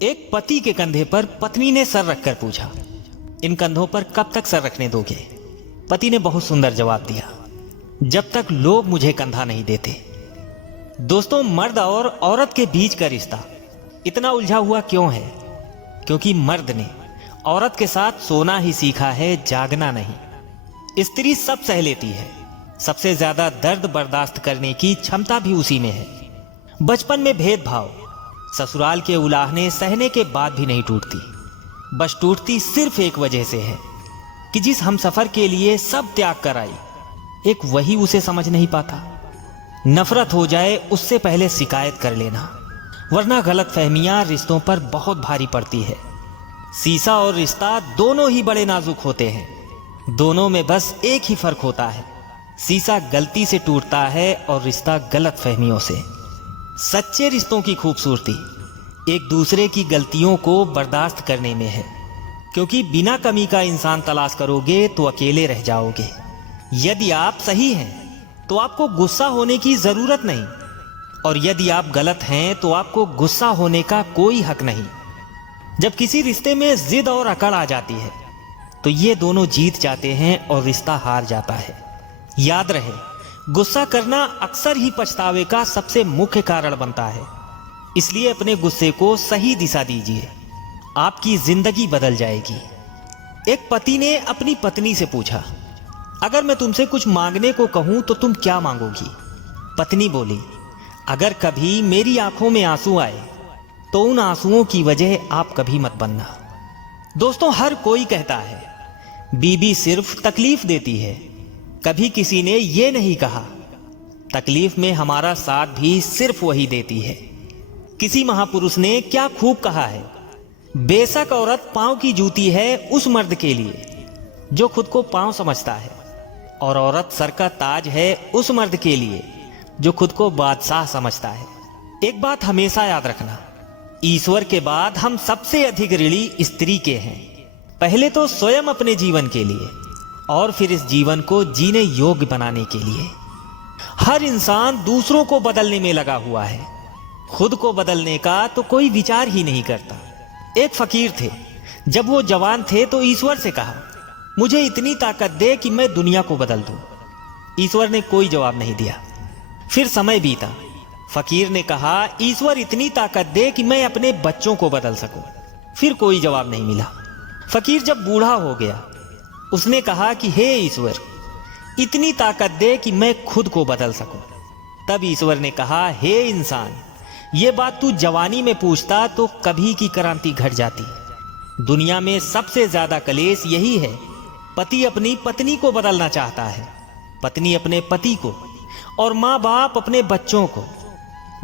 एक पति के कंधे पर पत्नी ने सर रखकर पूछा, इन कंधों पर कब तक सर रखने दोगे? पति ने बहुत सुंदर जवाब दिया, जब तक लोग मुझे कंधा नहीं देते। दोस्तों, मर्द और औरत के बीच का रिश्ता इतना उलझा हुआ क्यों है? क्योंकि मर्द ने औरत के साथ सोना ही सीखा है, जागना नहीं। स्त्री सब सह लेती है, सबसे ज्यादा दर्द बर्दाश्त करने की क्षमता भी उसी में है। बचपन में भेदभाव, ससुराल के उलाहने सहने के बाद भी नहीं टूटती। बस टूटती सिर्फ एक वजह से है कि जिस हमसफर के लिए सब त्याग कर आई, एक वही उसे समझ नहीं पाता। नफरत हो जाए उससे पहले शिकायत कर लेना, वरना गलतफहमियां रिश्तों पर बहुत भारी पड़ती है। सीसा और रिश्ता दोनों ही बड़े नाजुक होते हैं। दोनों में बस एक ही फर्क होता है, सीसा गलती से टूटता है और रिश्ता गलतफहमियों से। सच्चे रिश्तों की खूबसूरती एक दूसरे की गलतियों को बर्दाश्त करने में है, क्योंकि बिना कमी का इंसान तलाश करोगे तो अकेले रह जाओगे। यदि आप सही हैं तो आपको गुस्सा होने की जरूरत नहीं, और यदि आप गलत हैं तो आपको गुस्सा होने का कोई हक नहीं। जब किसी रिश्ते में जिद और अकड़ आ जाती है तो ये दोनों जीत जाते हैं और रिश्ता हार जाता है। याद रहे, गुस्सा करना अक्सर ही पछतावे का सबसे मुख्य कारण बनता है। इसलिए अपने गुस्से को सही दिशा दीजिए, आपकी जिंदगी बदल जाएगी। एक पति ने अपनी पत्नी से पूछा, अगर मैं तुमसे कुछ मांगने को कहूं तो तुम क्या मांगोगी? पत्नी बोली, अगर कभी मेरी आंखों में आंसू आए तो उन आंसुओं की वजह आप कभी मत बनना। दोस्तों, हर कोई कहता है बीबी सिर्फ तकलीफ देती है। कभी किसी ने यह नहीं कहा तकलीफ में हमारा साथ भी सिर्फ वही देती है। किसी महापुरुष ने क्या खूब कहा है, बेशक औरत पांव की जूती है उस मर्द के लिए जो खुद को पांव समझता है, और औरत सर का ताज है उस मर्द के लिए जो खुद को बादशाह समझता है। एक बात हमेशा याद रखना, ईश्वर के बाद हम सबसे अधिक ऋणी स्त्री के हैं। पहले तो स्वयं अपने जीवन के लिए और फिर इस जीवन को जीने योग्य बनाने के लिए। हर इंसान दूसरों को बदलने में लगा हुआ है, खुद को बदलने का तो कोई विचार ही नहीं करता। एक फकीर थे, जब वो जवान थे तो ईश्वर से कहा, मुझे इतनी ताकत दे कि मैं दुनिया को बदल दूं। ईश्वर ने कोई जवाब नहीं दिया। फिर समय बीता, फकीर ने कहा, ईश्वर इतनी ताकत दे कि मैं अपने बच्चों को बदल सकूं। फिर कोई जवाब नहीं मिला। फकीर जब बूढ़ा हो गया, उसने कहा कि हे ईश्वर, इतनी ताकत दे कि मैं खुद को बदल सकूं। तब ईश्वर ने कहा, हे इंसान, ये बात तू जवानी में पूछता तो कभी की क्रांति घट जाती। दुनिया में सबसे ज्यादा कलेश यही है, पति अपनी पत्नी को बदलना चाहता है, पत्नी अपने पति को, और माँ बाप अपने बच्चों को।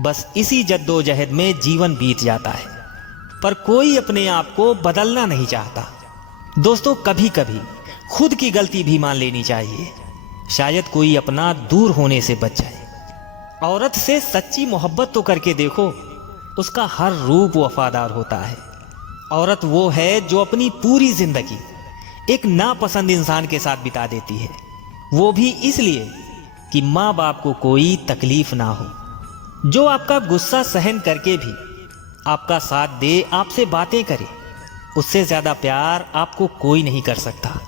बस इसी जद्दोजहद में जीवन बीत जाता है, पर कोई अपने आप को बदलना नहीं चाहता। दोस्तों, कभी कभी खुद की गलती भी मान लेनी चाहिए, शायद कोई अपना दूर होने से बच जाए। औरत से सच्ची मोहब्बत तो करके देखो, उसका हर रूप वफादार होता है। औरत वो है जो अपनी पूरी जिंदगी एक नापसंद इंसान के साथ बिता देती है, वो भी इसलिए कि माँ बाप को कोई तकलीफ ना हो। जो आपका गुस्सा सहन करके भी आपका साथ दे, आपसे बातें करे, उससे ज्यादा प्यार आपको कोई नहीं कर सकता।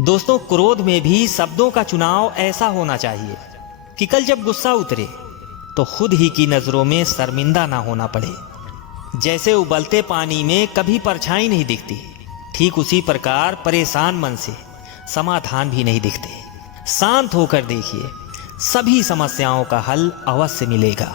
दोस्तों, क्रोध में भी शब्दों का चुनाव ऐसा होना चाहिए कि कल जब गुस्सा उतरे तो खुद ही की नजरों में शर्मिंदा ना होना पड़े। जैसे उबलते पानी में कभी परछाई नहीं दिखती, ठीक उसी प्रकार परेशान मन से समाधान भी नहीं दिखते। शांत होकर देखिए, सभी समस्याओं का हल अवश्य मिलेगा।